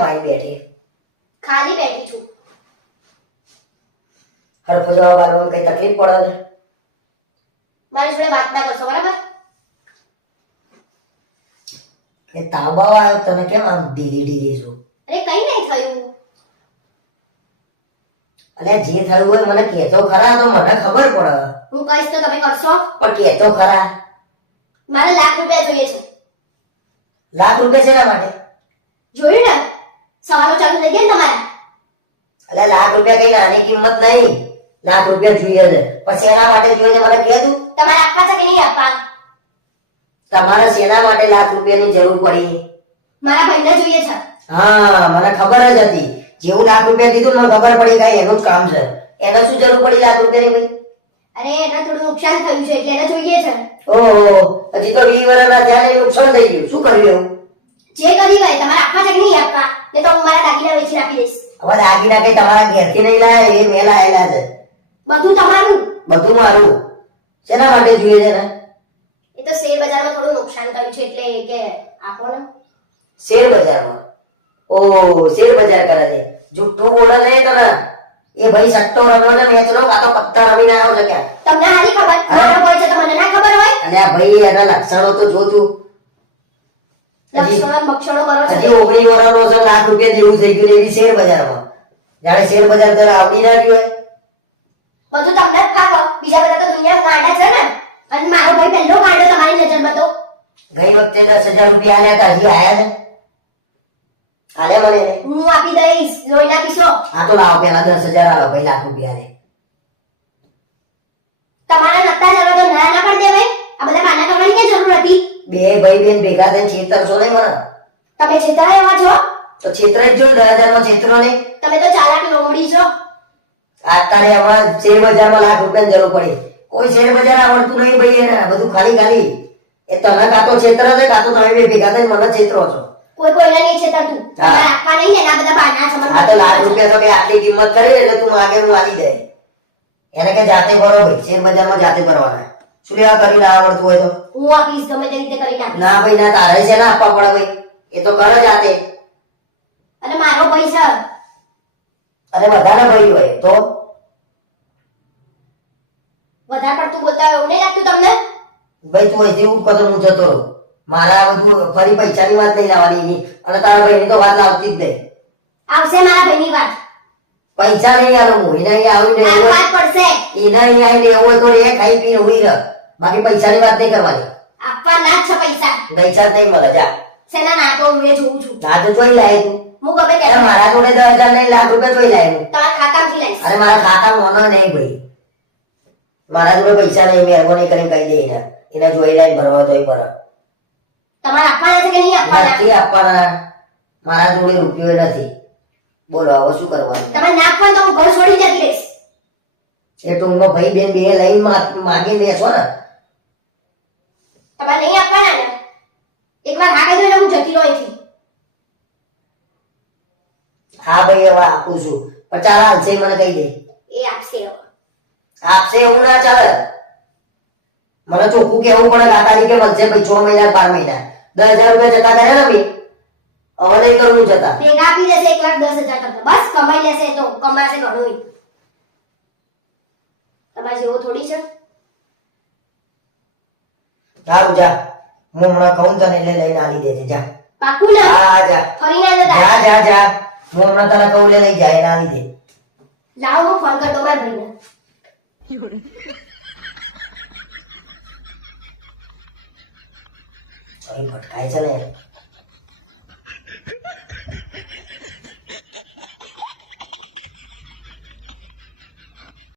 કેમ આવી બેઠી. ખાલી બેઠી છું. હરફો જવાબ આલવામાં કઈ તકલીફ પડે છે મારી જોડે વાત ના કરશો બરાબર? એ તાબાવ આવ્યો તમે કેમ આમ ઢીલી ઢીલી છો? અરે કઈ નહીં થયું. અલે જે થયું હોય મને કહેતો ખરા તો મને ખબર પડે. હું કહીશ તો તમે કરશો. પણ કહેતો ખરા. મારે લાખ રૂપિયા જોઈએ છે. લાખ રૂપિયા શેના માટે? જોયું ને? સવાલો ચાલુ થઈ ગયા તમારે? તમારા લાખ રૂપિયા કઈ નાની કિંમત નહીં. લાખ રૂપિયા જોઈએ છે. પછી એના માટે જોઈએ મને કહે તું? તમારે આપવા છે કે નહીં આપવા? તમારે શેના માટે લાખ રૂપિયાની જરૂર પડી? મારા ભાઈને જોઈએ છે. હા મને ખબર જ હતી. જેવું લાખ રૂપિયા કીધું મને ખબર પડી કે એનું જ કામ છે. એને શું જરૂર પડી લાખ રૂપિયાની ભાઈ? અરે એને થોડું નુકસાન થયું છે એટલે એને જોઈએ છે. ઓહો હજી તો વીસ વર્ષના ત્યાં નુકસાન થઈ ગયું. શું કર્યું એવું? જે કરી ભાઈ તમારા આખા જગ નહીં આપવા ને તો હું મારા દાગીના વેચી નાખી દઈશ. હવે દાગીના કઈ તમારા ઘેરથી નહીં લાયા એ મેં લાયેલા છે. બધું તમારું. બધું મારું. શેના માટે જોઈએ છે ને? એ તો શેર બજારમાં થોડું નુકસાન થયું છે એટલે કે આપો ને. શેર બજારમાં? ઓ શેર બજાર કરે છે. જુઠ્ઠું બોલે છે તને. એ ભાઈ સટ્ટો રમ્યો ને મેચ નો કાતો પત્તા રમીને આવ્યો છે ક્યાં? તમને હારી ખબર? મારો હોય છે તો મને ના ખબર હોય? અને આ ભાઈ એના લક્ષણો તો જો તું હજી લક્ષણો બક્ષણો કરો છો હજી ઓગણી વર્ષનો છે લાખ રૂપિયા જેવું થઈ ગયું ને એવી શેર બજારમાં જાણે શેર બજાર તરફ આવડી ના ગયું હોય. બધું તમને જ બીજા બધા તો દુનિયા ગાંડા છે ને. અને મારો ભાઈ પહેલો ગાંડો તમારી નજરમાં તો. ગઈ વખતે દસ હજાર રૂપિયા આલ્યા હતા હજી આયા છે. આલે મને હું આપી દઈશ. લોહી નાખીશો હા તો લાવો પેલા દસ હજાર આલો ભાઈ લાખ રૂપિયા લે તમારા નતા જવા તો ના ના પણ દેવાય આ બધા બાના કરવાની ક્યાં જરૂર હતી બે ભાઈ બેન ભેગા થઈને છેતરશો નહીં મને? તમે છેતરા એવા છો? તો છેતરે જ જો દસ છેતરો નહીં તમે તો ચાલાક લોમડી છો. અત્યારે હમણાં શેર બજારમાં લાખ રૂપિયાની જરૂર પડે. કોઈ શેર બજાર આવડતું નહીં ભાઈ એને બધું ખાલી ખાલી એ તમે કાતો છેતર છે કાતો તમે બે ભેગા થઈને મને છેતરો છો. કોઈ કોઈને નહીં છેતરતું. તમારે આપવા નહીં ને બધા બાના છે મને આ તો લાખ રૂપિયા તો કે આટલી કિંમત કરી એટલે તું માગે હું આવી દે એને કે જાતે ભરો ભાઈ શેર બજારમાં જાતે ભરવાના. શું કરીને આવડતું હોય તો? હું આપીશ ગમે તે રીતે કરી નાખ ના ભાઈ ના તારે છે ના આપવા પડે ભાઈ. એ તો કર જાતે અને મારો પૈસા અરે બધાને ભાઈ હોય તો? વધારે પડતું બોલતા હોય એવું નહીં લાગતું તમને? ભાઈ તું અહીંથી ઉઠ કદમ હું જતો રહું. મારા બધું ફરી પૈસાની વાત નહીં લાવવાની એની. અને તારા ભાઈની તો વાત લાવતી જ નહીં. આવશે મારા ભાઈની વાત. પૈસા નહીં આવે હું. એને અહીં આવીને આ એવું પડશે. એને એવું હોય તો એ ખાઈ ઉઈ રહ બાકી પૈસાની વાત નહીં કરવાની. આપવાના જ છે પૈસા. પૈસા જ નહીં મળે જા. શેના ના તો હું એ જોઉં છું. ના તો જોઈ લાય તું હું ગમે કે ત્યારે મારા જોડે દસ હજાર નહીં લાખ રૂપિયા જોઈ લાય હું તમારા ખાતામાંથી લઈશ. અરે મારા ખાતામાં મને નહીં ભાઈ. મારા જોડે પૈસા નહીં મહેરબાની કરીને કહી દે એને. એને જોઈ લાઈને ભરવા તોય પર. તમારે આપવાના છે કે નહીં આપવાના? નથી આપવાના. મારા જોડે રૂપિયો નથી. બોલો હવે શું કરવાનું? તમે ના આપવા તો હું ઘર છોડી જતી રહીશ એ ટૂંકમાં ભાઈ બેન બે લઈને મા- માગી લેશો ને. તમારે નહીં આપવાના ને? એકવાર હા કહી દો એટલે હું જતી રહું અહીંથી. હા ભાઈ હવે આપું છું. પણ ચાલ હાલશે મને કહી દે. એ આપશે આપશે એવું ના ચાલે. મને ચોખ્ખું કેવું પડે કે આ તારીખે મળશે ભાઈ છ મહિના બાર મહિના. દસ હજાર રૂપિયા જતા કરે ને ભાઈ હવે નહીં કરવું જતા. ભેગા આપી દેશે એક લાખ દસ હજાર કરતા બસ કમાઈ લેશે તો કમાશે ઘણું તમારે જેવો થોડી છે? સારું જા. હું હમણાં કહું તને એટલે લઈને આલી દેજે જા. પાકું ને. હા હા, જા. ફરી ના જતા જા જા જા. હું હમણાં તને કહું એટલે લઈ જાય એને આલી દે. લાવો હું ફોન કરતો મારા ભાઈને. ભટકાય છે ને.